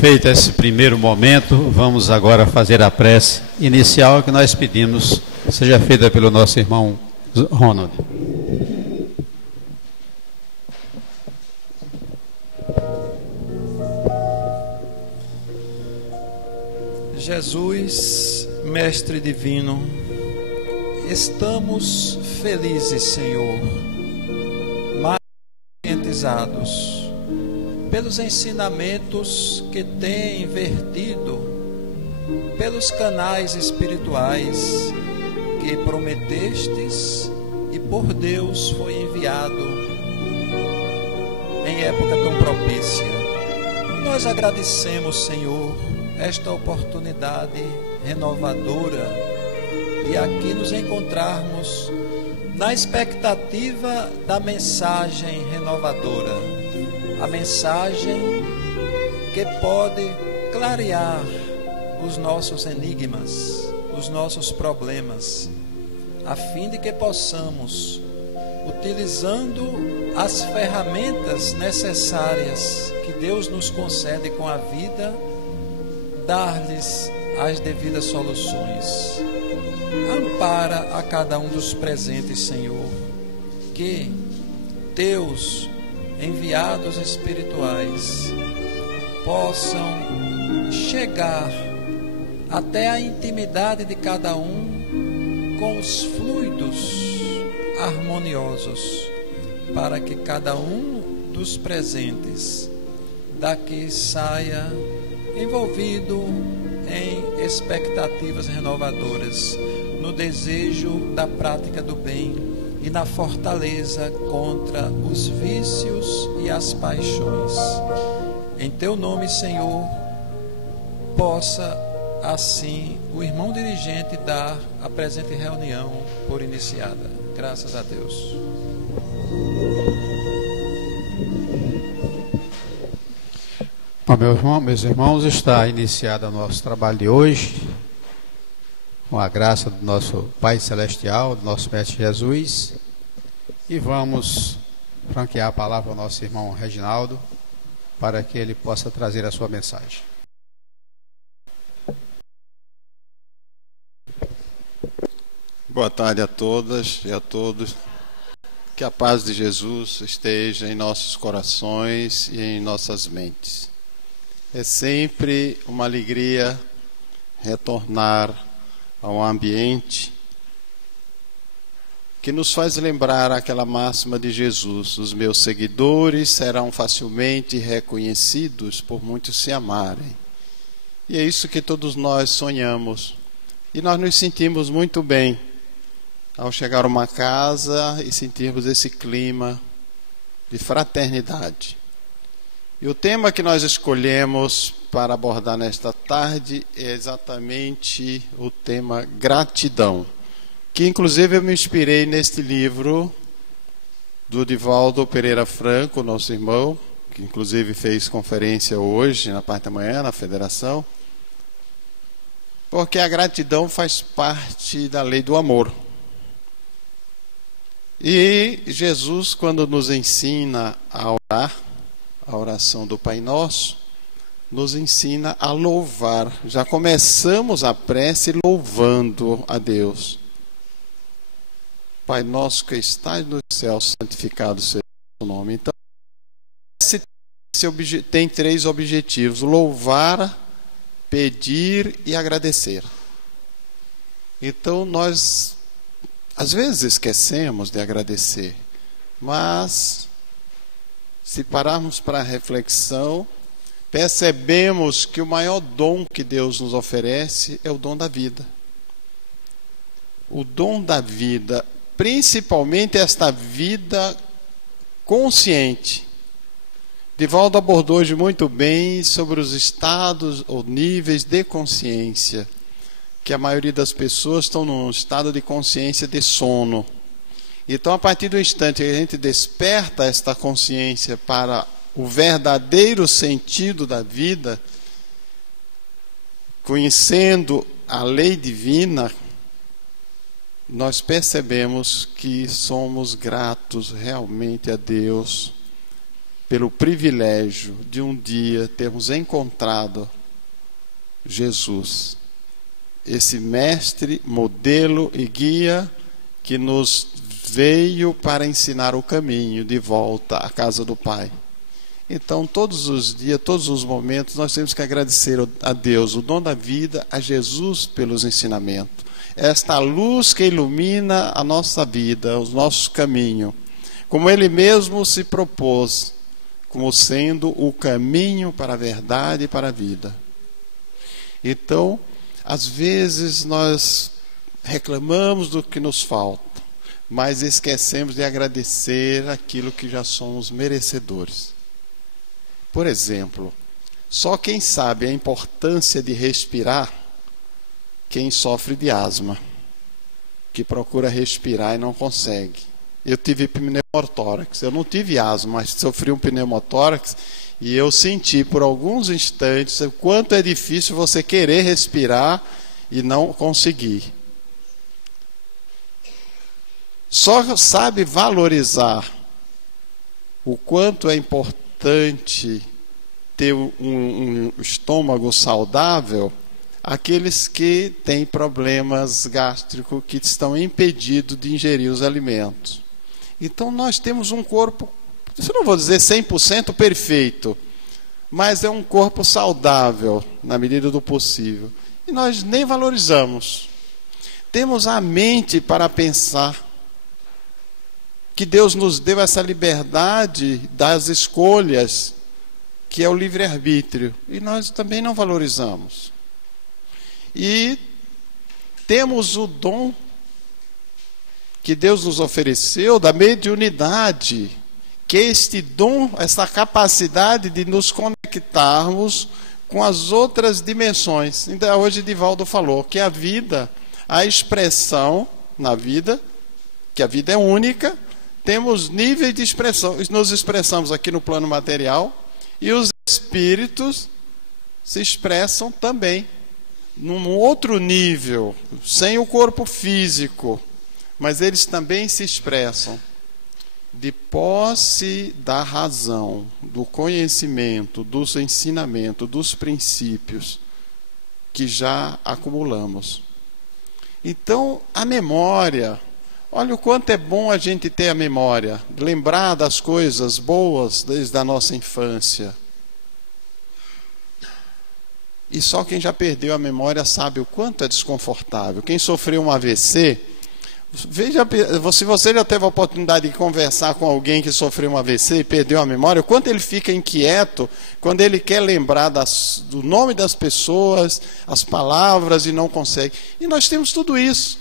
Feito esse primeiro momento, vamos agora fazer a prece inicial que nós pedimos seja feita pelo nosso irmão Ronald. Jesus, Mestre Divino, estamos felizes, Senhor, mais conscientizados pelos ensinamentos que tem vertido pelos canais espirituais que prometestes e por Deus foi enviado em época tão propícia. Nós agradecemos, Senhor, esta oportunidade renovadora de aqui nos encontrarmos na expectativa da mensagem renovadora, a mensagem que pode clarear os nossos enigmas, os nossos problemas, a fim de que possamos, utilizando as ferramentas necessárias que Deus nos concede com a vida, dar-lhes as devidas soluções. Ampara a cada um dos presentes, Senhor, que teus enviados espirituais possam chegar até a intimidade de cada um com os fluidos harmoniosos, para que cada um dos presentes daqui saia envolvido em expectativas renovadoras, no desejo da prática do bem e na fortaleza contra os vícios e as paixões. Em teu nome, Senhor, possa assim o irmão dirigente dar a presente reunião por iniciada. Graças a Deus. Bom, meus irmãos, está iniciado o nosso trabalho de hoje, com a graça do nosso Pai Celestial, do nosso Mestre Jesus, e vamos franquear a palavra ao nosso irmão Reginaldo, para que ele possa trazer a sua mensagem. Boa tarde a todas e a todos. Que a paz de Jesus esteja em nossos corações e em nossas mentes. É sempre uma alegria retornar a um ambiente que nos faz lembrar aquela máxima de Jesus: os meus seguidores serão facilmente reconhecidos por muitos se amarem. E é isso que todos nós sonhamos. E nós nos sentimos muito bem ao chegar a uma casa e sentirmos esse clima de fraternidade. E o tema que nós escolhemos para abordar nesta tarde é exatamente o tema gratidão, que inclusive eu me inspirei neste livro do Divaldo Pereira Franco, nosso irmão, que inclusive fez conferência hoje, na parte da manhã, na federação, porque a gratidão faz parte da lei do amor. E Jesus, quando nos ensina a orar, a oração do Pai Nosso, nos ensina a louvar. Já começamos a prece louvando a Deus. Pai Nosso que estás no céu, santificado seja o teu nome. Então, tem três objetivos: louvar, pedir e agradecer. Então nós às vezes esquecemos de agradecer, mas se pararmos para a reflexão, percebemos que o maior dom que Deus nos oferece é o dom da vida. O dom da vida, principalmente esta vida consciente. Divaldo abordou hoje muito bem sobre os estados ou níveis de consciência, que a maioria das pessoas estão num estado de consciência de sono. Então, a partir do instante que a gente desperta esta consciência para o verdadeiro sentido da vida, conhecendo a lei divina, nós percebemos que somos gratos realmente a Deus pelo privilégio de um dia termos encontrado Jesus, esse mestre, modelo e guia que nos veio para ensinar o caminho de volta à casa do Pai. Então, todos os dias, todos os momentos, nós temos que agradecer a Deus, o dom da vida, a Jesus pelos ensinamentos. Esta luz que ilumina a nossa vida, o nosso caminho, como Ele mesmo se propôs, como sendo o caminho para a verdade e para a vida. Então, às vezes nós reclamamos do que nos falta, mas esquecemos de agradecer aquilo que já somos merecedores. Por exemplo, só quem sabe a importância de respirar, quem sofre de asma, que procura respirar e não consegue. Eu tive pneumotórax, eu não tive asma, mas sofri um pneumotórax e eu senti por alguns instantes o quanto é difícil você querer respirar e não conseguir. Só sabe valorizar o quanto é importante ter um estômago saudável aqueles que têm problemas gástricos, que estão impedidos de ingerir os alimentos. Então nós temos um corpo, eu não vou dizer 100% perfeito, mas é um corpo saudável na medida do possível. E nós nem valorizamos. Temos a mente para pensar que Deus nos deu essa liberdade das escolhas, que é o livre-arbítrio, e nós também não valorizamos. E temos o dom que Deus nos ofereceu da mediunidade, que é este dom, essa capacidade de nos conectarmos com as outras dimensões. Então, hoje Divaldo falou que a vida, a expressão na vida, que a vida é única, temos níveis de expressão, nos expressamos aqui no plano material, e os espíritos se expressam também num outro nível, sem o corpo físico, mas eles também se expressam de posse da razão, do conhecimento, dos ensinamentos, dos princípios que já acumulamos. Então, a memória, olha o quanto é bom a gente ter a memória, lembrar das coisas boas desde a nossa infância. E só quem já perdeu a memória sabe o quanto é desconfortável. Quem sofreu um AVC, veja, se você já teve a oportunidade de conversar com alguém que sofreu um AVC e perdeu a memória, o quanto ele fica inquieto quando ele quer lembrar do nome das pessoas, as palavras, e não consegue. E nós temos tudo isso.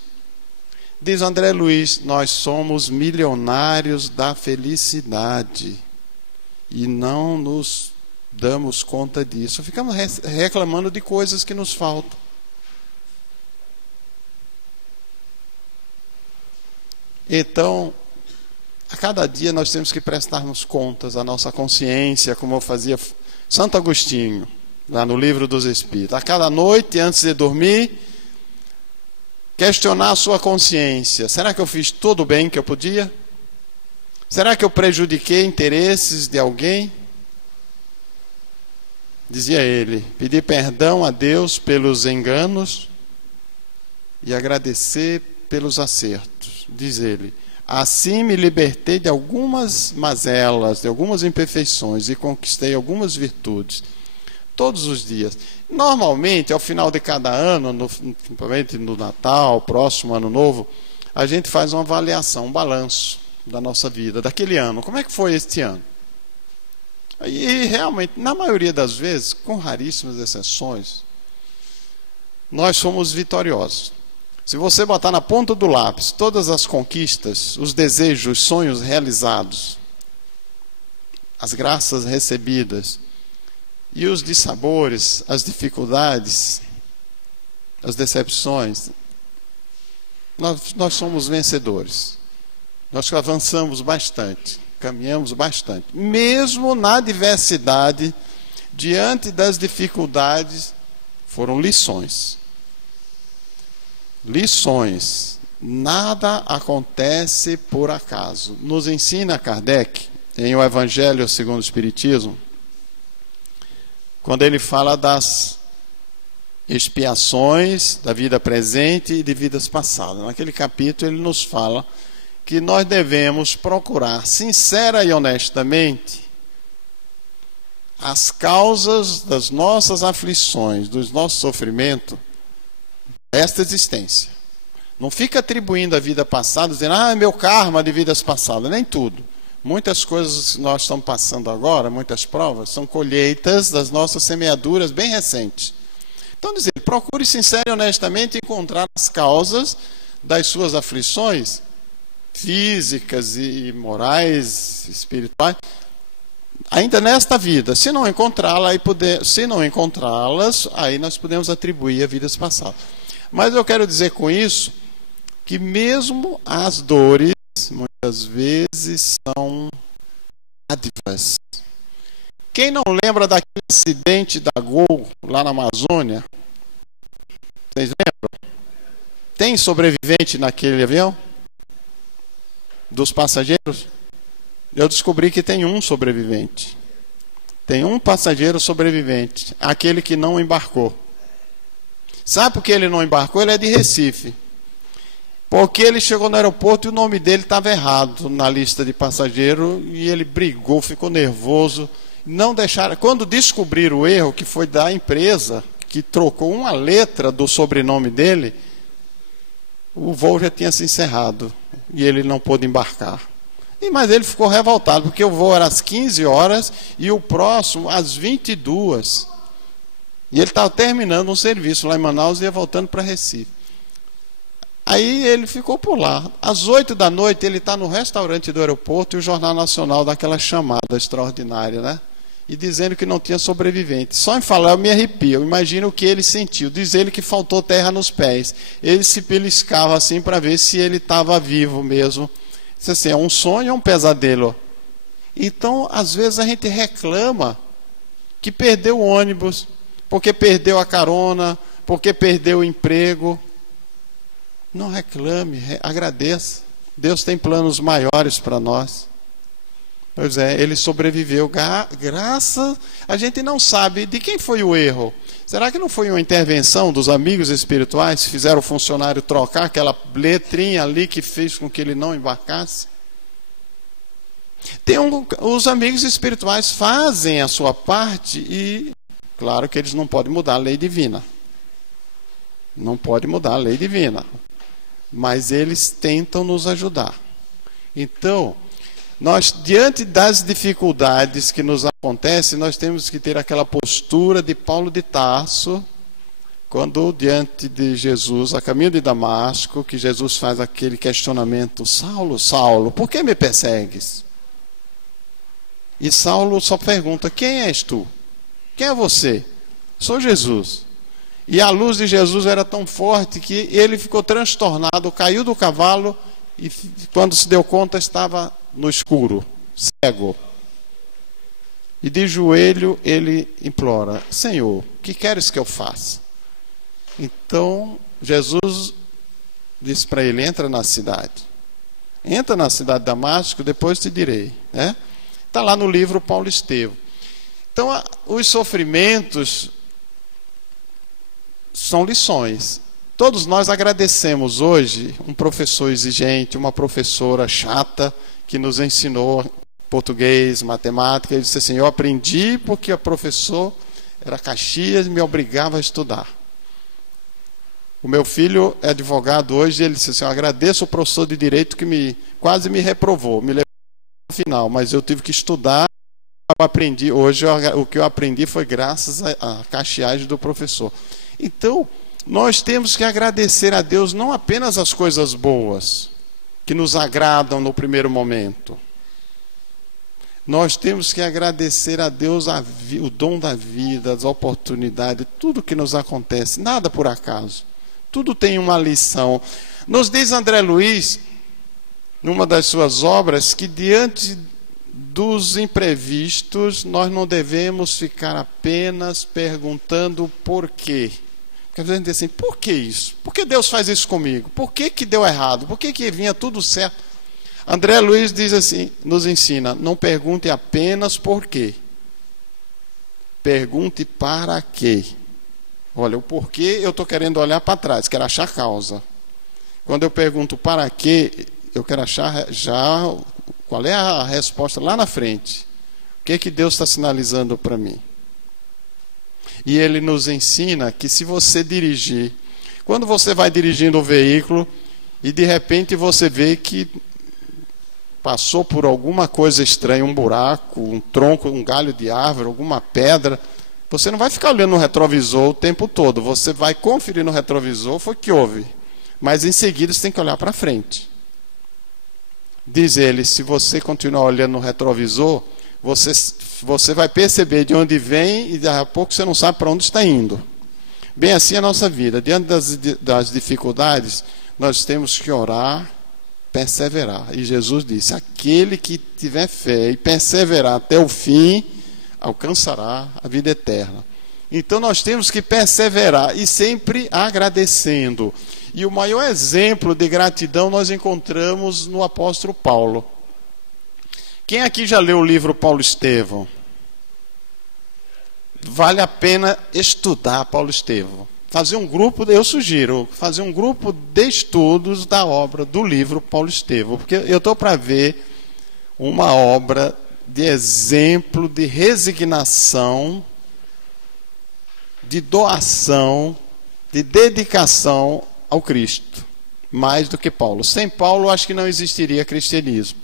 Diz André Luiz, nós somos milionários da felicidade e não nos damos conta disso. Ficamos reclamando de coisas que nos faltam. Então, a cada dia nós temos que prestarmos contas à nossa consciência, como fazia Santo Agostinho, lá no Livro dos Espíritos. A cada noite, antes de dormir, questionar a sua consciência. Será que eu fiz tudo o bem que eu podia? Será que eu prejudiquei interesses de alguém? Dizia ele, pedir perdão a Deus pelos enganos e agradecer pelos acertos. Diz ele, assim me libertei de algumas mazelas, de algumas imperfeições e conquistei algumas virtudes. Todos os dias. Normalmente, ao final de cada ano, principalmente no Natal, próximo Ano Novo, a gente faz uma avaliação, um balanço da nossa vida, daquele ano. Como é que foi este ano? E realmente, na maioria das vezes, com raríssimas exceções, nós somos vitoriosos. Se você botar na ponta do lápis todas as conquistas, os desejos, os sonhos realizados, as graças recebidas, e os dissabores, as dificuldades, as decepções, nós somos vencedores. Nós avançamos bastante, caminhamos bastante. Mesmo na diversidade, diante das dificuldades, foram lições. Lições. Nada acontece por acaso. Nos ensina Kardec, em O Evangelho segundo o Espiritismo, quando ele fala das expiações da vida presente e de vidas passadas. Naquele capítulo ele nos fala que nós devemos procurar sincera e honestamente as causas das nossas aflições, dos nossos sofrimentos, desta existência. Não fica atribuindo a vida passada, dizendo, é meu karma de vidas passadas. Nem tudo. Muitas coisas que nós estamos passando agora, muitas provas, são colheitas das nossas semeaduras bem recentes. Então, dizer, procure sincero e honestamente encontrar as causas das suas aflições físicas e morais, espirituais, ainda nesta vida. Se não encontrá-las, aí nós podemos atribuir a vidas passadas. Mas eu quero dizer com isso que mesmo as dores muitas vezes são dádivas. Quem não lembra daquele acidente da Gol lá na Amazônia? Vocês lembram? Tem sobrevivente naquele avião? Dos passageiros? Eu descobri que tem um sobrevivente. Tem um passageiro sobrevivente, aquele que não embarcou. Sabe por que ele não embarcou? Ele é de Recife. Porque ele chegou no aeroporto e o nome dele estava errado na lista de passageiro e ele brigou, ficou nervoso. Não deixaram. Quando descobriram o erro, que foi da empresa, que trocou uma letra do sobrenome dele, o voo já tinha se encerrado e ele não pôde embarcar. Mas ele ficou revoltado, porque o voo era às 15 horas e o próximo às 22. E ele estava terminando um serviço lá em Manaus e ia voltando para Recife. Aí ele ficou por lá. Às 8 da noite ele está no restaurante do aeroporto e o Jornal Nacional dá aquela chamada extraordinária, né? E dizendo que não tinha sobrevivente. Só em falar eu me arrepio. Eu imagino o que ele sentiu. Diz ele que faltou terra nos pés. Ele se beliscava assim para ver se ele estava vivo mesmo. Disse assim, é um sonho ou um pesadelo? Então, às vezes a gente reclama que perdeu o ônibus, porque perdeu a carona, porque perdeu o emprego. Não reclame, agradeça. Deus tem planos maiores para nós. Pois é, ele sobreviveu graças... A gente não sabe de quem foi o erro. Será que não foi uma intervenção dos amigos espirituais que fizeram o funcionário trocar aquela letrinha ali que fez com que ele não embarcasse? Os amigos espirituais fazem a sua parte e, claro que eles não podem mudar a lei divina. Não pode mudar a lei divina. Mas eles tentam nos ajudar. Então, nós, diante das dificuldades que nos acontecem, nós temos que ter aquela postura de Paulo de Tarso, quando diante de Jesus, a caminho de Damasco, que Jesus faz aquele questionamento, Saulo, Saulo, por que me persegues? E Saulo só pergunta, quem és tu? Quem é você? Sou Jesus. E a luz de Jesus era tão forte que ele ficou transtornado, caiu do cavalo e quando se deu conta estava no escuro, cego. E de joelho ele implora, Senhor, o que queres que eu faça? Então Jesus disse para ele, entra na cidade. Entra na cidade de Damasco, depois te direi. Está lá no livro Paulo Estevão. Então os sofrimentos são lições. Todos nós agradecemos hoje um professor exigente, uma professora chata que nos ensinou português, matemática. Ele disse assim, eu aprendi porque o professor era Caxias e me obrigava a estudar. O meu filho é advogado hoje e ele disse assim, eu agradeço o professor de direito que quase me reprovou, me levou ao final, mas eu tive que estudar. Eu aprendi, hoje o que eu aprendi foi graças a Caxias do professor. Então, nós temos que agradecer a Deus não apenas as coisas boas, que nos agradam no primeiro momento. Nós temos que agradecer a Deus o dom da vida, as oportunidades, tudo que nos acontece, nada por acaso. Tudo tem uma lição. Nos diz André Luiz, numa das suas obras, que diante dos imprevistos, nós não devemos ficar apenas perguntando por quê. Porque a gente diz assim, por que isso? Por que Deus faz isso comigo? Por que deu errado? Por que vinha tudo certo? André Luiz diz assim, nos ensina: não pergunte apenas por quê, pergunte para quê. Olha, o porquê eu estou querendo olhar para trás, quero achar causa. Quando eu pergunto para quê, eu quero achar já qual é a resposta lá na frente. O que é que Deus está sinalizando para mim? E ele nos ensina que se você dirigir, quando você vai dirigindo o veículo e de repente você vê que passou por alguma coisa estranha, um buraco, um tronco, um galho de árvore, alguma pedra, você não vai ficar olhando no retrovisor o tempo todo, você vai conferir no retrovisor, foi o que houve, mas em seguida você tem que olhar para frente. Diz ele, se você continuar olhando no retrovisor, você vai perceber de onde vem e daqui a pouco você não sabe para onde está indo. Bem assim é a nossa vida, diante das dificuldades, nós temos que orar, perseverar. E Jesus disse, aquele que tiver fé e perseverar até o fim, alcançará a vida eterna. Então nós temos que perseverar e sempre agradecendo. E o maior exemplo de gratidão nós encontramos no apóstolo Paulo. Quem aqui já leu o livro Paulo Estevão? Vale a pena estudar Paulo Estevão. Fazer um grupo, eu sugiro, fazer um grupo de estudos da obra, do livro Paulo Estevão. Porque eu estou para ver uma obra de exemplo de resignação, de doação, de dedicação ao Cristo. Mais do que Paulo. Sem Paulo, acho que não existiria cristianismo.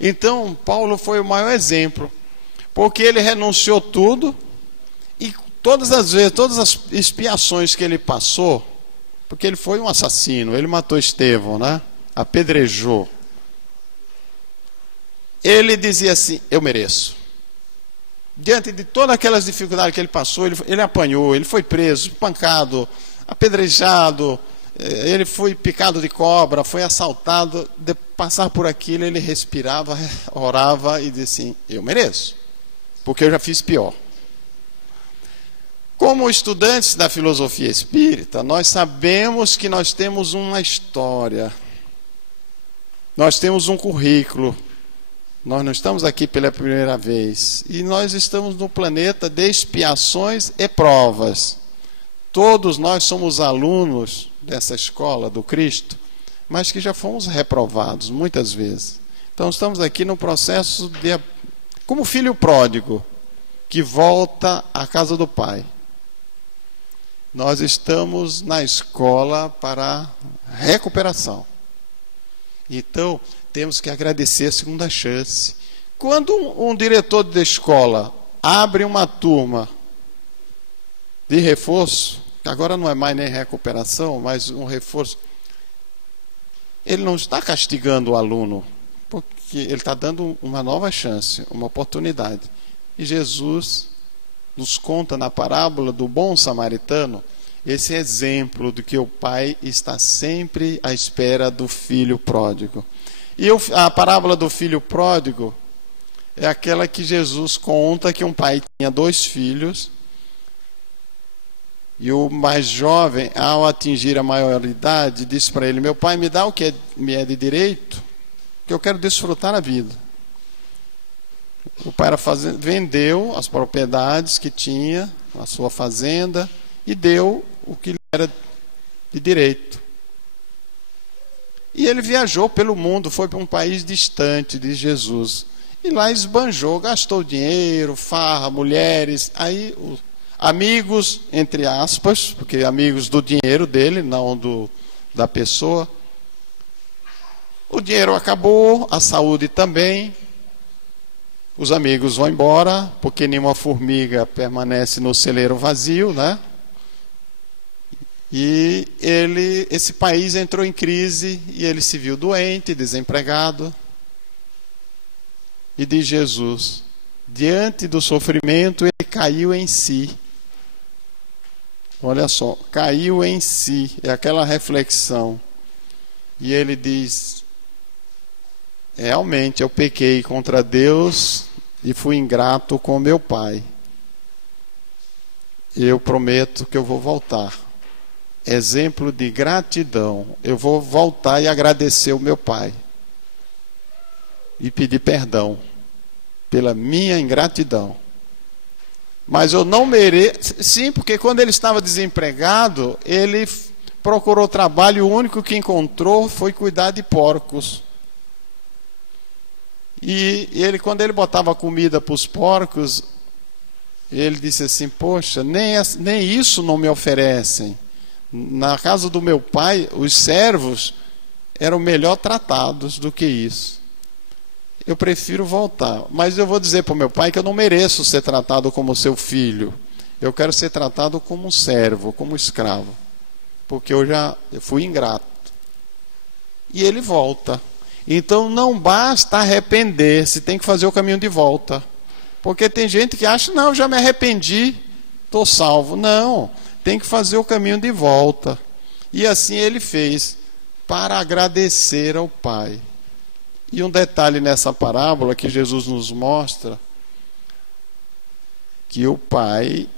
Então, Paulo foi o maior exemplo. Porque ele renunciou tudo. E todas as expiações que ele passou, porque ele foi um assassino, ele matou Estevão, né? Apedrejou. Ele dizia assim, eu mereço. Diante de todas aquelas dificuldades que ele passou, ele apanhou, ele foi preso, espancado, apedrejado, ele foi picado de cobra, foi assaltado. De passar por aquilo, ele respirava, orava e dizia assim, eu mereço, porque eu já fiz pior. Como estudantes da filosofia espírita, nós sabemos que nós temos uma história, nós temos um currículo, nós não estamos aqui pela primeira vez, e nós estamos no planeta de expiações e provas. Todos nós somos alunos dessa escola do Cristo, mas que já fomos reprovados muitas vezes. Então estamos aqui no processo como filho pródigo, que volta à casa do Pai. Nós estamos na escola para recuperação. Então, temos que agradecer a segunda chance. Quando um diretor de escola abre uma turma de reforço, agora não é mais nem recuperação, mas um reforço, ele não está castigando o aluno, porque ele está dando uma nova chance, uma oportunidade. E Jesus nos conta na parábola do bom samaritano esse exemplo de que o pai está sempre à espera do filho pródigo. E a parábola do filho pródigo é aquela que Jesus conta que um pai tinha 2 filhos e o mais jovem, ao atingir a maioridade, disse para ele, meu pai, me dá o que me é de direito, que eu quero desfrutar a vida. O pai vendeu as propriedades que tinha, a sua fazenda, e deu o que lhe era de direito. E ele viajou pelo mundo, foi para um país distante de Jesus. E lá esbanjou, gastou dinheiro, farra, mulheres, aí amigos, entre aspas, porque amigos do dinheiro dele, não da pessoa. O dinheiro acabou, a saúde também. Os amigos vão embora, porque nenhuma formiga permanece no celeiro vazio, né? E esse país entrou em crise e ele se viu doente, desempregado. E diz Jesus, diante do sofrimento, ele caiu em si. Olha só, caiu em si, é aquela reflexão. E ele diz, realmente eu pequei contra Deus e fui ingrato com meu pai. Eu prometo que eu vou voltar. exemplo de gratidão. Eu vou voltar e agradecer o meu pai e pedir perdão pela minha ingratidão. Mas eu não mereço. Sim, porque quando ele estava desempregado, ele procurou trabalho e o único que encontrou foi cuidar de porcos. E ele, quando ele botava comida para os porcos, ele disse assim: poxa, nem isso não me oferecem. Na casa do meu pai, os servos eram melhor tratados do que isso. Eu prefiro voltar. Mas eu vou dizer para o meu pai que eu não mereço ser tratado como seu filho. Eu quero ser tratado como um servo, como escravo. Porque eu fui ingrato. E ele volta. Então não basta arrepender-se, tem que fazer o caminho de volta. Porque tem gente que acha: não, já me arrependi, estou salvo. Não, tem que fazer o caminho de volta. E assim ele fez, para agradecer ao Pai. E um detalhe nessa parábola que Jesus nos mostra, que o Pai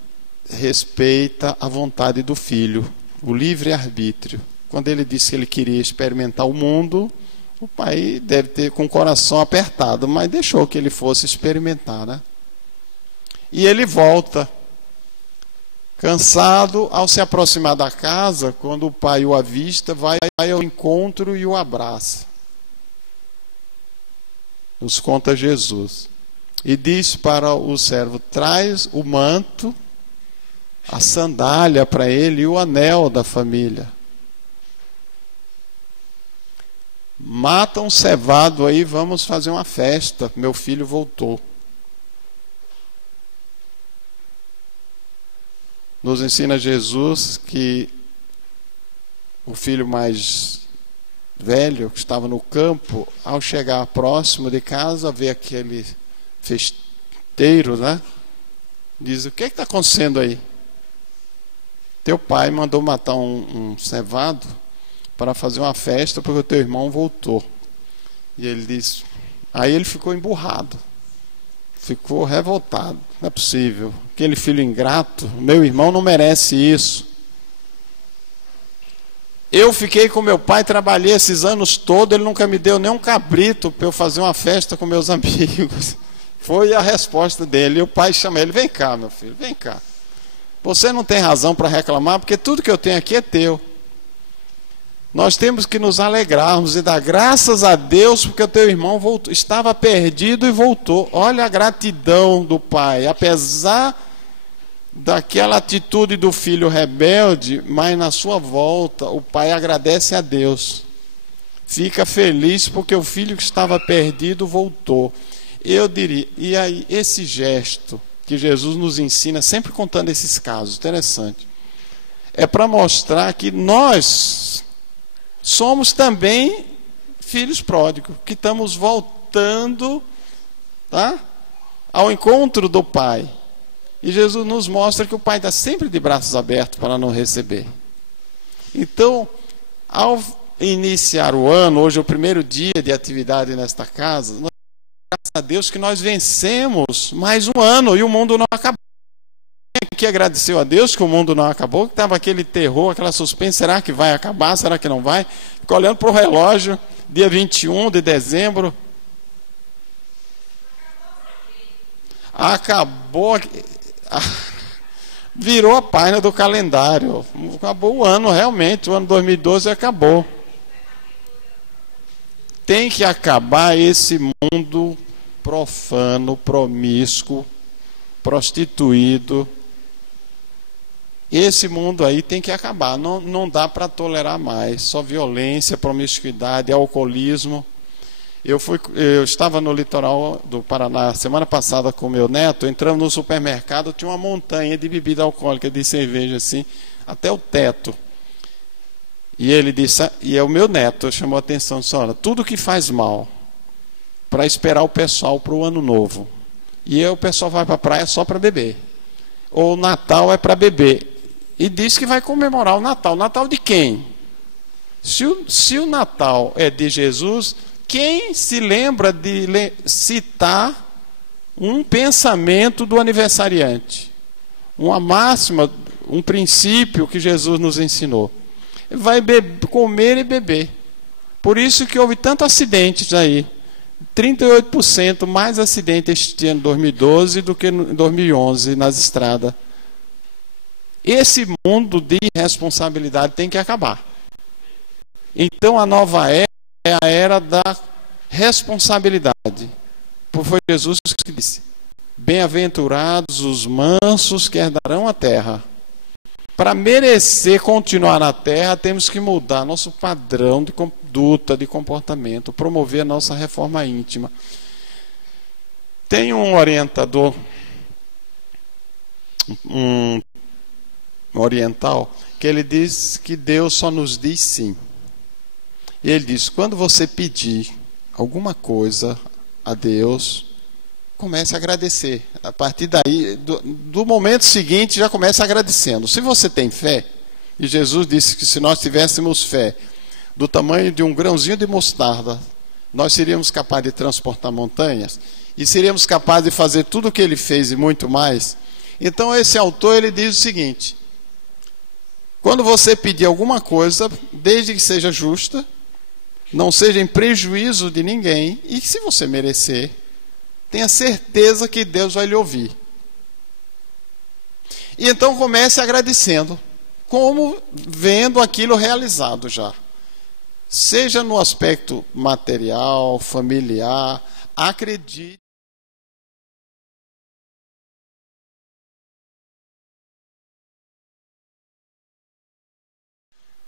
respeita a vontade do Filho, o livre-arbítrio. Quando ele disse que ele queria experimentar o mundo, o Pai deve ter com o coração apertado, mas deixou que ele fosse experimentar, né? E ele volta, cansado. Ao se aproximar da casa, quando o pai o avista, vai ao encontro e o abraça. Nos conta Jesus. E diz para o servo: traz o manto, a sandália para ele e o anel da família. Mata um cevado aí, vamos fazer uma festa, meu filho voltou. Nos ensina Jesus que o filho mais velho, que estava no campo, ao chegar próximo de casa, vê aquele festeiro, né? Diz: o que está acontecendo aí? Teu pai mandou matar um cevado para fazer uma festa porque o teu irmão voltou. E ele diz, aí ele ficou emburrado, ficou revoltado. Não é possível, aquele filho ingrato, meu irmão não merece isso. Eu fiquei com meu pai, trabalhei esses anos todos, ele nunca me deu nem um cabrito para eu fazer uma festa com meus amigos. Foi a resposta dele. E o pai chama ele: vem cá, meu filho, vem cá. Você não tem razão para reclamar, porque tudo que eu tenho aqui é teu. Nós temos que nos alegrarmos e dar graças a Deus, porque o teu irmão voltou, estava perdido e voltou. Olha a gratidão do pai, apesar daquela atitude do filho rebelde, mas na sua volta o pai agradece a Deus, fica feliz porque o filho que estava perdido voltou. Eu diria, e aí esse gesto que Jesus nos ensina, sempre contando esses casos, interessante, é para mostrar que nós somos também filhos pródigos, que estamos voltando, tá, ao encontro do Pai. E Jesus nos mostra que o Pai está sempre de braços abertos para nos receber. Então, ao iniciar o ano, hoje é o primeiro dia de atividade nesta casa, nós, graças a Deus que nós vencemos mais um ano e o mundo não acabou. Que agradeceu a Deus que o mundo não acabou, que estava aquele terror, aquela suspense, será que vai acabar, será que não vai? Ficou olhando para o relógio, dia 21 de dezembro. Acabou, virou a página do calendário, acabou o ano realmente, o ano 2012 acabou. Tem que acabar esse mundo profano, promíscuo, prostituído. Esse mundo aí tem que acabar, não dá para tolerar mais, só violência, promiscuidade, alcoolismo. Eu estava no litoral do Paraná semana passada com meu neto, entramos no supermercado, tinha uma montanha de bebida alcoólica, de cerveja assim, até o teto. E ele disse, e é o meu neto, chamou a atenção, disse, olha, tudo que faz mal, para esperar o pessoal para o ano novo. E aí o pessoal vai para a praia só para beber. Ou o Natal é para beber. E diz que vai comemorar o Natal. Natal de quem? Se o Natal é de Jesus, quem se lembra de citar um pensamento do aniversariante? Uma máxima, um princípio que Jesus nos ensinou. vai comer e beber. Por isso que houve tantos acidentes aí. 38% mais acidentes este ano, 2012, do que em 2011 nas estradas. Esse mundo de irresponsabilidade tem que acabar. Então a nova era é a era da responsabilidade. Foi Jesus que disse: bem-aventurados os mansos que herdarão a terra. Para merecer continuar na terra, temos que mudar nosso padrão de conduta, de comportamento, promover a nossa reforma íntima. Tem um orientador, um oriental, que ele diz que Deus só nos diz sim. E ele diz: quando você pedir alguma coisa a Deus, comece a agradecer. A partir daí, do momento seguinte, já comece agradecendo. Se você tem fé, e Jesus disse que se nós tivéssemos fé do tamanho de um grãozinho de mostarda, nós seríamos capazes de transportar montanhas, e seríamos capazes de fazer tudo o que ele fez e muito mais. Então esse autor, ele diz o seguinte: quando você pedir alguma coisa, desde que seja justa, não seja em prejuízo de ninguém, e se você merecer, tenha certeza que Deus vai lhe ouvir. E então comece agradecendo, como vendo aquilo realizado já. Seja no aspecto material, familiar, acredite.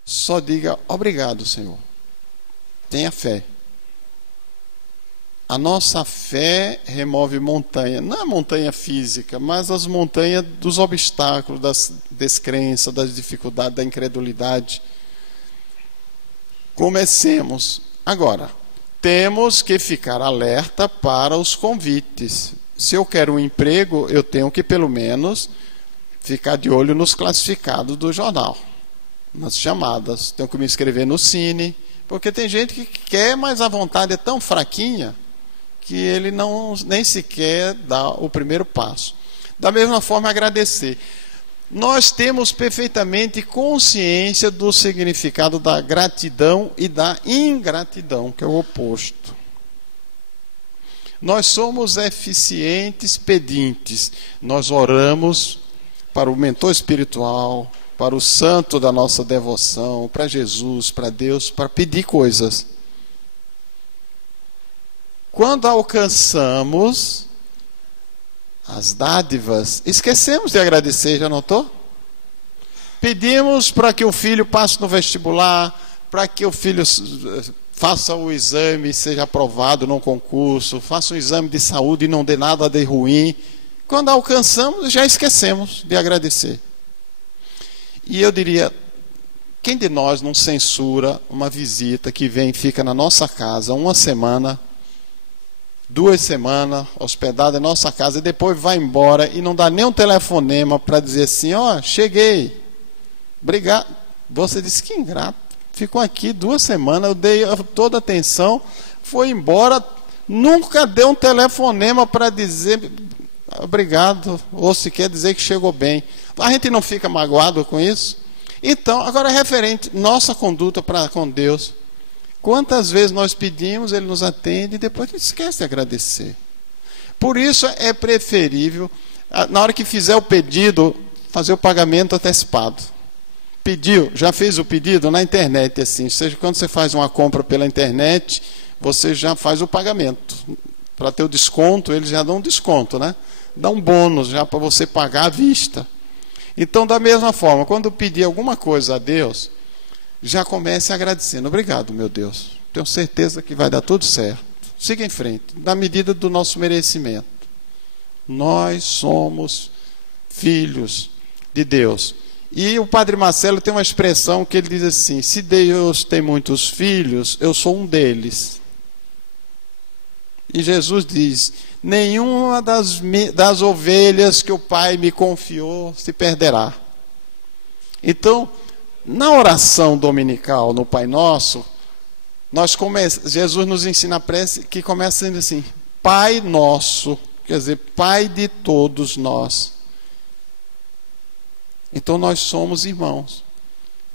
Só diga: obrigado, Senhor. Tenha fé. A nossa fé remove montanha, não a montanha física, mas as montanhas dos obstáculos, das descrenças, das dificuldades, da incredulidade. Comecemos. Agora, temos que ficar alerta para os convites. Se eu quero um emprego, eu tenho que pelo menos ficar de olho nos classificados do jornal, nas chamadas. Tenho que me inscrever no Cine, porque tem gente que quer, mas a vontade é tão fraquinha que ele nem sequer dá o primeiro passo. Da mesma forma, agradecer. Nós temos perfeitamente consciência do significado da gratidão e da ingratidão, que é o oposto. Nós somos eficientes pedintes. Nós oramos para o mentor espiritual, para o santo da nossa devoção, para Jesus, para Deus, para pedir coisas. Quando alcançamos as dádivas, esquecemos de agradecer, já notou? Pedimos para que o filho passe no vestibular, para que o filho faça o exame e seja aprovado num concurso, faça um exame de saúde e não dê nada de ruim. Quando alcançamos, já esquecemos de agradecer. E eu diria: quem de nós não censura uma visita que vem e fica na nossa casa uma semana, 2 semanas, hospedada em nossa casa, e depois vai embora e não dá nem um telefonema para dizer assim: ó, cheguei, obrigado. Você disse: que ingrato, ficou aqui 2 semanas, eu dei toda a atenção, foi embora, nunca deu um telefonema para dizer obrigado, ou se quer dizer que chegou bem. A gente não fica magoado com isso? Então, agora referente nossa conduta para com Deus. Quantas vezes nós pedimos, Ele nos atende e depois a gente esquece de agradecer. Por isso é preferível, na hora que fizer o pedido, fazer o pagamento antecipado. Pediu, já fez o pedido na internet, assim, ou seja, quando você faz uma compra pela internet, você já faz o pagamento. Para ter o desconto, eles já dão um desconto, né? Dá um bônus já para você pagar à vista. Então, da mesma forma, quando pedir alguma coisa a Deus, já comece agradecendo: obrigado, meu Deus, tenho certeza que vai dar tudo certo. Siga em frente, na medida do nosso merecimento. Nós somos filhos de Deus. E o Padre Marcelo tem uma expressão que ele diz assim: se Deus tem muitos filhos, eu sou um deles. E Jesus diz: nenhuma das ovelhas que o Pai me confiou se perderá. Então, na oração dominical, no Pai Nosso, Jesus nos ensina a prece que começa sendo assim: Pai Nosso, quer dizer, Pai de todos nós. Então nós somos irmãos.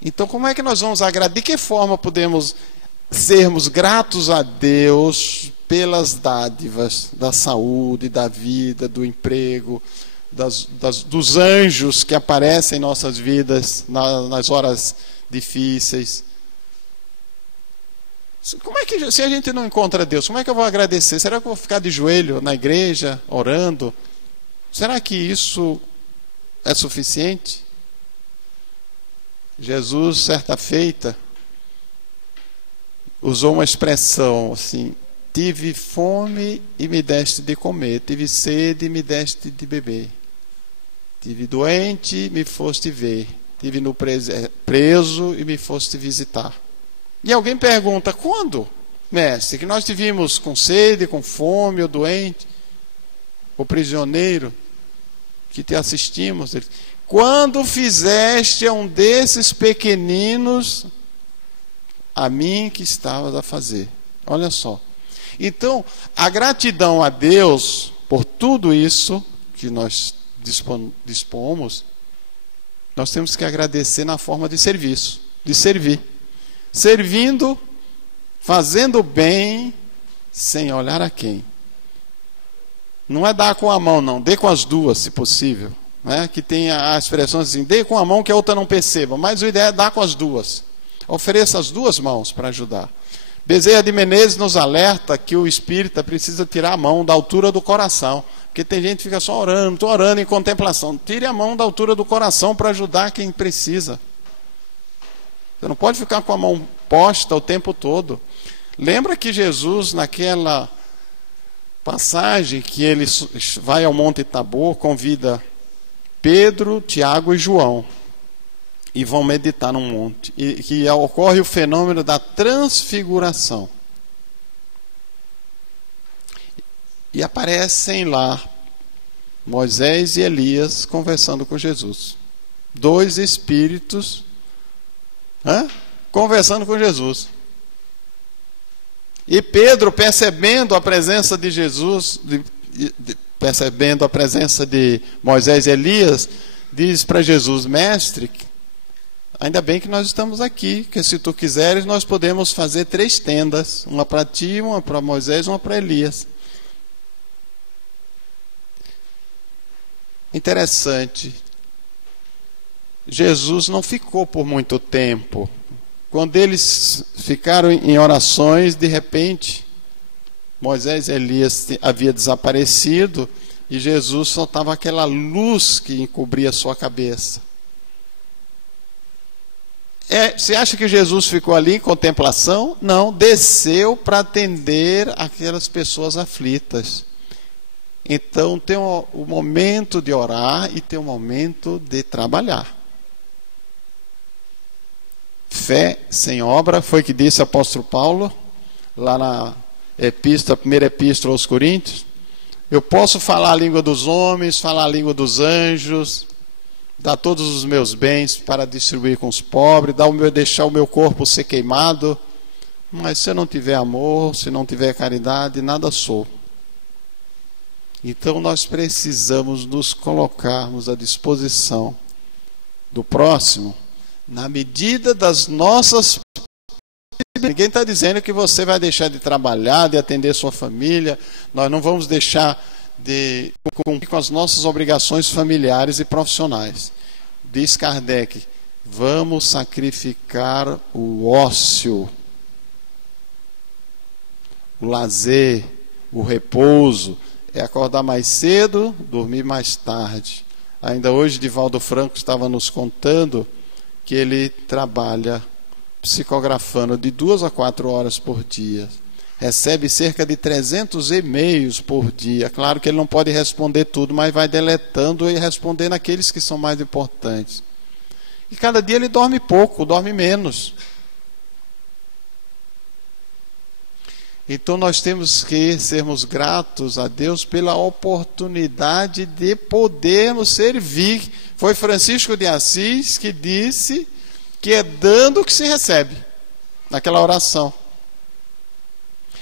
Então, como é que nós vamos agradecer? De que forma podemos sermos gratos a Deus pelas dádivas da saúde, da vida, do emprego, dos anjos que aparecem em nossas vidas nas horas difíceis? Como é que, se a gente não encontra Deus, como é que eu vou agradecer? Será que eu vou ficar de joelho na igreja, orando? Será que isso é suficiente? Jesus, certa feita, usou uma expressão assim: tive fome e me deste de comer, tive sede e me deste de beber, tive doente e me foste ver, tive no preso e me foste visitar. E alguém pergunta: quando, mestre, que nós te vimos com sede, com fome, ou doente, ou prisioneiro, que te assistimos? Ele: quando fizeste a um desses pequeninos, a mim que estavas a fazer. Olha só. Então, a gratidão a Deus por tudo isso que nós dispomos, nós temos que agradecer na forma de serviço, de servir. Servindo, fazendo bem, sem olhar a quem. Não é dar com a mão, não. Dê com as duas, se possível. Né? Que tem a expressão assim: dê com a mão que a outra não perceba. Mas a ideia é dar com as duas. Ofereça as duas mãos para ajudar. Bezerra de Menezes nos alerta que o espírita precisa tirar a mão da altura do coração. Porque tem gente que fica só orando, estou orando em contemplação. Tire a mão da altura do coração para ajudar quem precisa. Você não pode ficar com a mão posta o tempo todo. Lembra que Jesus, naquela passagem que ele vai ao Monte Tabor, convida Pedro, Tiago e João, e vão meditar num monte, e que ocorre o fenômeno da transfiguração. E aparecem lá Moisés e Elias conversando com Jesus. Dois espíritos conversando com Jesus. E Pedro, percebendo a presença de Jesus, percebendo a presença de Moisés e Elias, diz para Jesus: mestre, ainda bem que nós estamos aqui, que se tu quiseres nós podemos fazer 3 tendas, uma para ti, uma para Moisés, uma para Elias. Interessante, Jesus não ficou por muito tempo. Quando eles ficaram em orações, de repente Moisés e Elias havia desaparecido e Jesus soltava aquela luz que encobria a sua cabeça. Você acha que Jesus ficou ali em contemplação? Não, desceu para atender aquelas pessoas aflitas. Então tem o momento de orar e tem o momento de trabalhar. Fé sem obra, foi o que disse o apóstolo Paulo, lá na primeira epístola aos Coríntios. Eu posso falar a língua dos homens, falar a língua dos anjos, dar todos os meus bens para distribuir com os pobres, deixar o meu corpo ser queimado, mas se eu não tiver amor, se não tiver caridade, nada sou. Então nós precisamos nos colocarmos à disposição do próximo, na medida das nossas. Ninguém está dizendo que você vai deixar de trabalhar, de atender sua família. Nós não vamos deixar de cumprir com as nossas obrigações familiares e profissionais. Diz Kardec: vamos sacrificar o ócio, o lazer, o repouso. É acordar mais cedo, dormir mais tarde. Ainda hoje, Divaldo Franco estava nos contando que ele trabalha psicografando de 2 a 4 horas por dia. Recebe cerca de 300 e-mails por dia. Claro que ele não pode responder tudo, mas vai deletando e respondendo aqueles que são mais importantes. E cada dia ele dorme pouco, dorme menos. Então nós temos que sermos gratos a Deus pela oportunidade de podermos servir. Foi Francisco de Assis que disse que é dando que se recebe, naquela oração.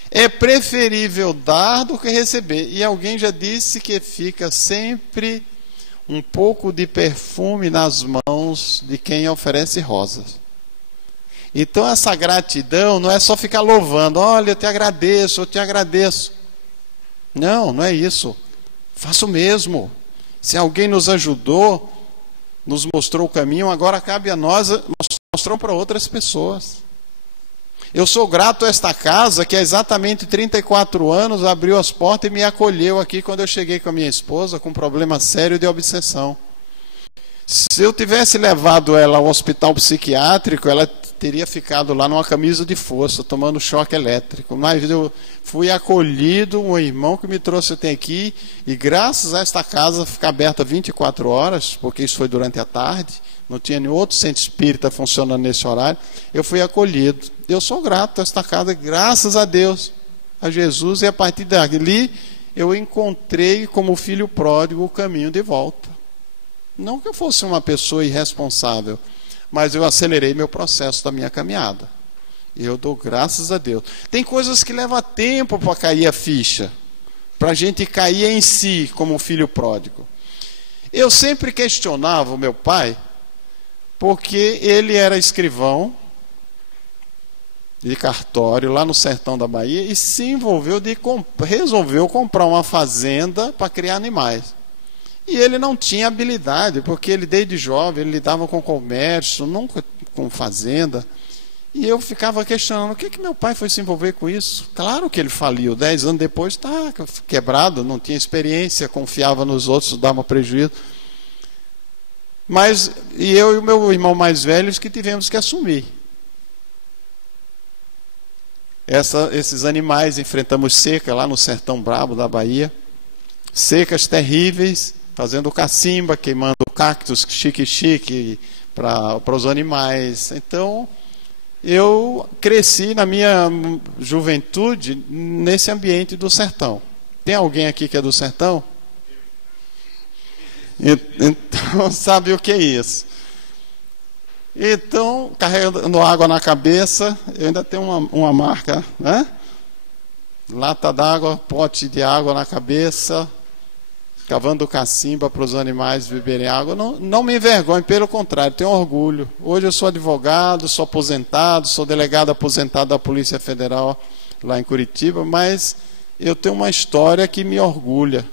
É preferível dar do que receber. E alguém já disse que fica sempre um pouco de perfume nas mãos de quem oferece rosas. Então essa gratidão não é só ficar louvando, olha, eu te agradeço, eu te agradeço. Não, não é isso. Faça o mesmo. Se alguém nos ajudou, nos mostrou o caminho, agora cabe a nós mostrar para outras pessoas. Eu sou grato a esta casa que há exatamente 34 anos abriu as portas e me acolheu aqui quando eu cheguei com a minha esposa com um problema sério de obsessão. Se eu tivesse levado ela ao hospital psiquiátrico, ela teria ficado lá numa camisa de força, tomando choque elétrico. Mas eu fui acolhido, um irmão que me trouxe até aqui, e graças a esta casa ficar aberta 24 horas, porque isso foi durante a tarde, não tinha nenhum outro centro espírita funcionando nesse horário, eu fui acolhido. Eu sou grato a esta casa, graças a Deus, a Jesus, e a partir dali eu encontrei como filho pródigo o caminho de volta. Não que eu fosse uma pessoa irresponsável, mas eu acelerei meu processo da minha caminhada. E eu dou graças a Deus. Tem coisas que levam tempo para cair a ficha, para a gente cair em si como um filho pródigo. Eu sempre questionava o meu pai, porque ele era escrivão de cartório lá no sertão da Bahia e se envolveu resolveu comprar uma fazenda para criar animais. E ele não tinha habilidade, porque ele desde jovem ele lidava com comércio, nunca com fazenda. E eu ficava questionando, o que meu pai foi se envolver com isso? Claro que ele faliu, 10 anos depois está quebrado, não tinha experiência, confiava nos outros, dava prejuízo. Mas e eu e o meu irmão mais velho que tivemos que assumir. Esses animais, enfrentamos seca lá no sertão brabo da Bahia, secas terríveis, fazendo cacimba, queimando cactos chique-chique para os animais. Então, eu cresci na minha juventude nesse ambiente do sertão. Tem alguém aqui que é do sertão? Então, sabe o que é isso? Então, carregando água na cabeça, eu ainda tenho uma marca, né? Lata d'água, pote de água na cabeça, cavando cacimba para os animais beberem água. Não me envergonho, pelo contrário, tenho orgulho. Hoje eu sou advogado, sou aposentado, sou delegado aposentado da Polícia Federal lá em Curitiba, mas eu tenho uma história que me orgulha.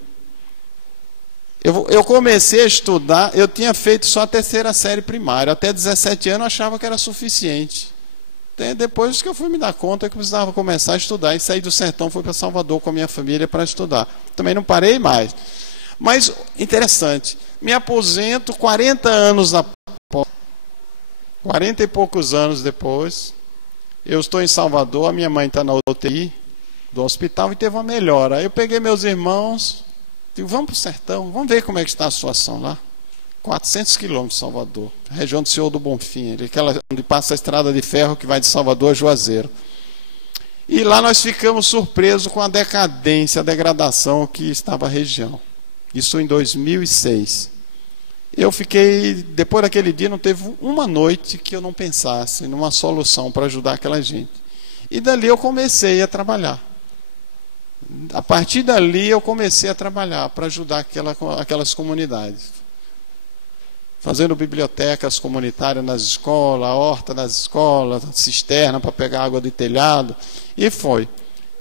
Eu comecei a estudar, eu tinha feito só a 3ª série primária, até 17 anos eu achava que era suficiente. Depois que eu fui me dar conta que eu precisava começar a estudar, e saí do sertão, fui para Salvador com a minha família para estudar. Também não parei mais. Mas, interessante, me aposento 40 anos após, 40 e poucos anos depois, eu estou em Salvador, a minha mãe está na UTI do hospital e teve uma melhora. Aí eu peguei meus irmãos, digo, vamos para o sertão, vamos ver como é que está a situação lá. 400 quilômetros de Salvador, região do Senhor do Bonfim, aquela onde passa a estrada de ferro que vai de Salvador a Juazeiro. E lá nós ficamos surpresos com a decadência, a degradação que estava a região. Isso em 2006. Eu fiquei, depois daquele dia, não teve uma noite que eu não pensasse numa solução para ajudar aquela gente. E dali eu comecei a trabalhar. A partir dali eu comecei a trabalhar para ajudar aquelas comunidades. Fazendo bibliotecas comunitárias nas escolas, horta nas escolas, cisterna para pegar água de telhado. E foi.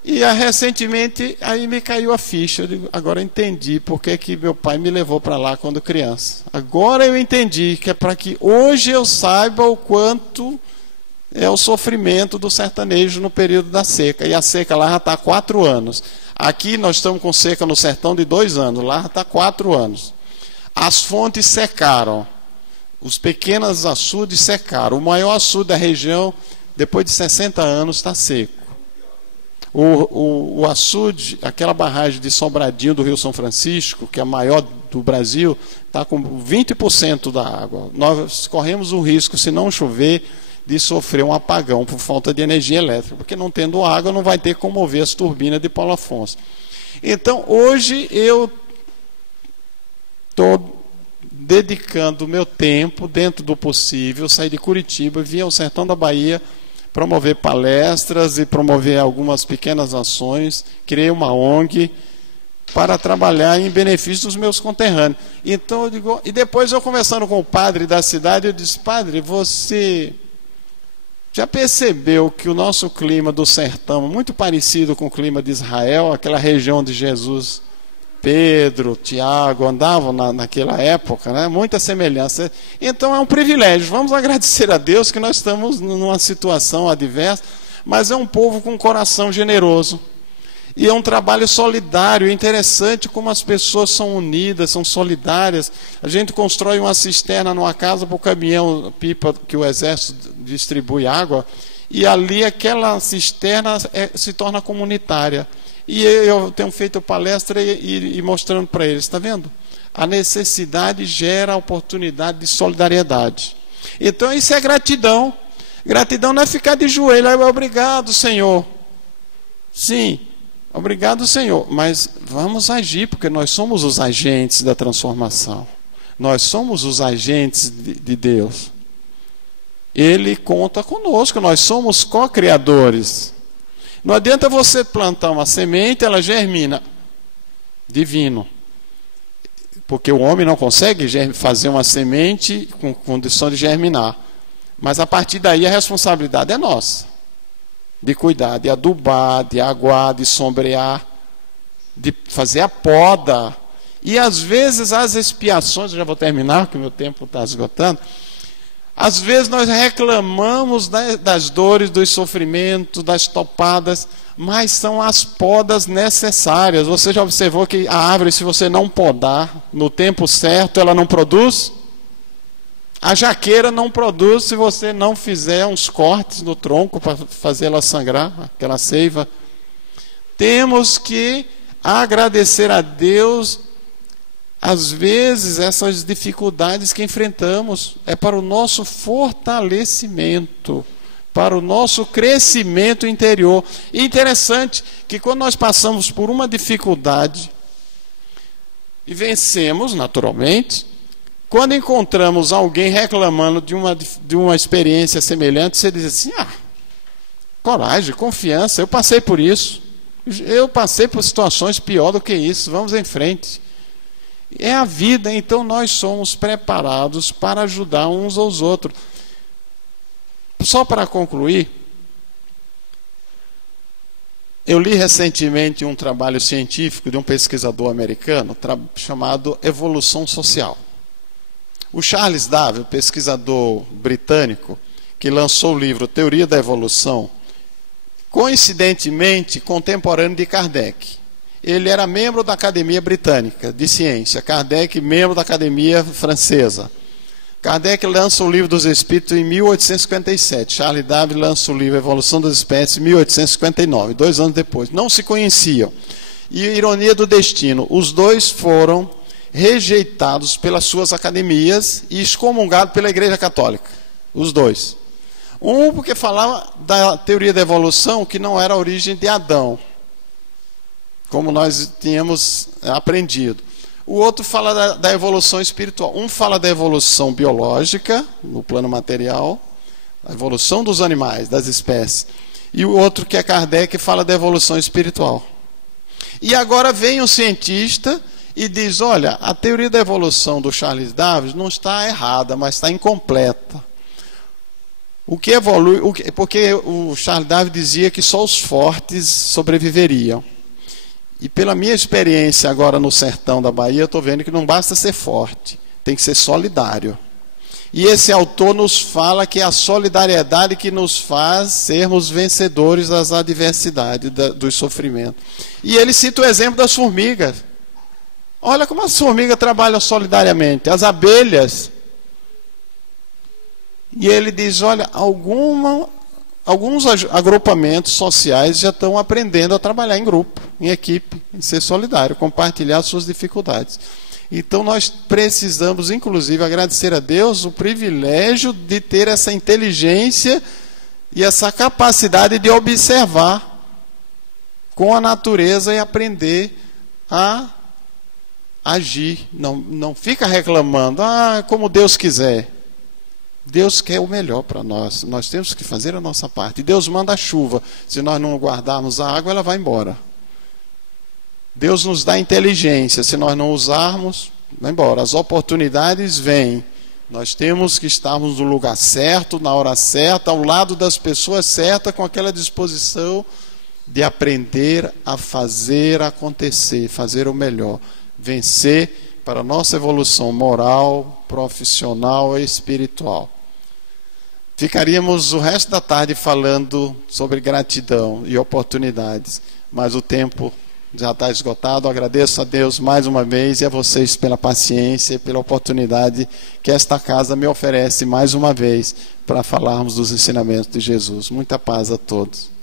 E recentemente aí me caiu a ficha. Eu digo, agora eu entendi por que meu pai me levou para lá quando criança. Agora eu entendi que é para que hoje eu saiba o quanto é o sofrimento do sertanejo no período da seca. E a seca lá já está há 4 anos. Aqui nós estamos com seca no sertão de 2 anos, lá já está 4 anos. As fontes secaram, os pequenos açudes secaram. O maior açude da região, depois de 60 anos, está seco. O açude, aquela barragem de Sobradinho do Rio São Francisco, que é a maior do Brasil, está com 20% da água. Nós corremos o risco, se não chover, de sofrer um apagão por falta de energia elétrica, porque não tendo água não vai ter como mover as turbinas de Paulo Afonso. Então, hoje eu estou dedicando o meu tempo, dentro do possível, saí de Curitiba, vim ao sertão da Bahia, promover palestras e promover algumas pequenas ações, criei uma ONG para trabalhar em benefício dos meus conterrâneos. Então eu digo, e depois eu conversando com o padre da cidade, eu disse, padre, você Já percebeu que o nosso clima do sertão é muito parecido com o clima de Israel, aquela região de Jesus, Pedro, Tiago andavam naquela época, né? Muita semelhança. Então é um privilégio. Vamos agradecer a Deus que nós estamos numa situação adversa, mas é um povo com um coração generoso. E é um trabalho solidário, interessante como as pessoas são unidas, são solidárias. A gente constrói uma cisterna numa casa para o caminhão pipa que o exército distribui água, e ali aquela cisterna se torna comunitária. E eu tenho feito palestra e mostrando para eles, está vendo? A necessidade gera a oportunidade de solidariedade. Então isso é gratidão. Gratidão não é ficar de joelho, obrigado, Senhor. Sim, obrigado, Senhor, mas vamos agir, porque nós somos os agentes da transformação. Nós somos os agentes de Deus. Ele conta conosco, nós somos co-criadores. Não adianta você plantar uma semente, ela germina. Divino. Porque o homem não consegue fazer uma semente com condição de germinar. Mas a partir daí a responsabilidade é nossa. De cuidar, de adubar, de aguar, de sombrear, de fazer a poda. E às vezes as expiações, eu já vou terminar, porque o meu tempo está esgotando. Às vezes nós reclamamos das dores, dos sofrimentos, das topadas, mas são as podas necessárias. Você já observou que a árvore, se você não podar no tempo certo, ela não produz? A jaqueira não produz se você não fizer uns cortes no tronco para fazer ela sangrar, aquela seiva. Temos que agradecer a Deus. Às vezes essas dificuldades que enfrentamos é para o nosso fortalecimento, para o nosso crescimento interior. E interessante que quando nós passamos por uma dificuldade e vencemos naturalmente, quando encontramos alguém reclamando de uma experiência semelhante, você diz assim, coragem, confiança, eu passei por isso, eu passei por situações pior do que isso, vamos em frente. É a vida, então nós somos preparados para ajudar uns aos outros. Só para concluir, eu li recentemente um trabalho científico de um pesquisador americano chamado Evolução Social. O Charles Darwin, pesquisador britânico, que lançou o livro Teoria da Evolução, coincidentemente contemporâneo de Kardec. Ele era membro da Academia Britânica de Ciência, Kardec membro da Academia Francesa. Kardec lança o Livro dos Espíritos em 1857, Charles Darwin lança o livro Evolução das Espécies em 1859, 2 anos depois. Não se conheciam. E ironia do destino, os dois foram rejeitados pelas suas academias e excomungados pela Igreja Católica, os dois. Um porque falava da teoria da evolução, que não era a origem de Adão, como nós tínhamos aprendido. O outro fala da evolução espiritual. Um fala da evolução biológica, no plano material, a evolução dos animais, das espécies. E o outro, que é Kardec, fala da evolução espiritual. E agora vem um cientista e diz, olha, a teoria da evolução do Charles Darwin não está errada, mas está incompleta. O que evolui, porque o Charles Darwin dizia que só os fortes sobreviveriam. E pela minha experiência agora no sertão da Bahia, eu estou vendo que não basta ser forte, tem que ser solidário. E esse autor nos fala que é a solidariedade que nos faz sermos vencedores das adversidades, dos sofrimentos. E ele cita o exemplo das formigas. Olha como as formigas trabalham solidariamente, as abelhas. E ele diz, olha, alguns agrupamentos sociais já estão aprendendo a trabalhar em grupo, em equipe, em ser solidário, compartilhar suas dificuldades. Então nós precisamos, inclusive, agradecer a Deus o privilégio de ter essa inteligência e essa capacidade de observar com a natureza e aprender a agir. Não fica reclamando, como Deus quiser. Deus quer o melhor para nós. Nós temos que fazer a nossa parte. Deus manda a chuva. Se nós não guardarmos a água, ela vai embora. Deus nos dá inteligência. Se nós não usarmos, vai embora. As oportunidades vêm. Nós temos que estarmos no lugar certo, na hora certa, ao lado das pessoas certas, com aquela disposição de aprender a fazer acontecer, fazer o melhor, vencer para a nossa evolução moral, profissional e espiritual. Ficaríamos o resto da tarde falando sobre gratidão e oportunidades, mas o tempo já está esgotado. Agradeço a Deus mais uma vez e a vocês pela paciência e pela oportunidade que esta casa me oferece mais uma vez para falarmos dos ensinamentos de Jesus. Muita paz a todos.